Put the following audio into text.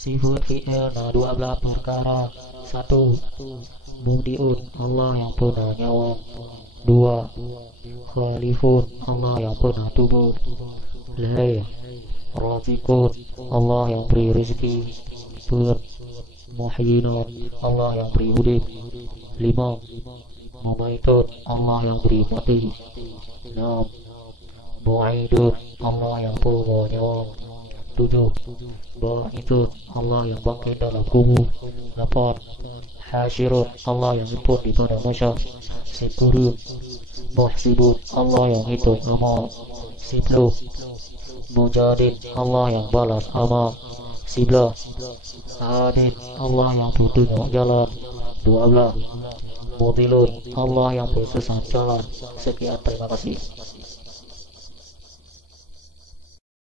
Sifat fi'ilna 12 perkara. 1. Mubdiun, Allah yang pernah nyawa. 2. Khalifun, Allah yang pernah tubuh lahir. Razikun, Allah yang beri rezeki. 4. Muhyinun, Allah yang beri hidup. 5. Mumaitun, Allah yang beri mati. 6. Mu'idun, Allah yang pernah nyawa. 7. Ba'itun, Allah yang bangkit dalam kubur. 8. Hasyirun, Allah yang himpun di padang mahsyar. 9. Muhsibun, Allah yang hitung amal. 10. Mujadid, Allah yang balas amal. 11. Adil, Allah yang tunjuk jalan. 12. Mudilun, Allah yang bersesat jalan. Sekian, terima kasih.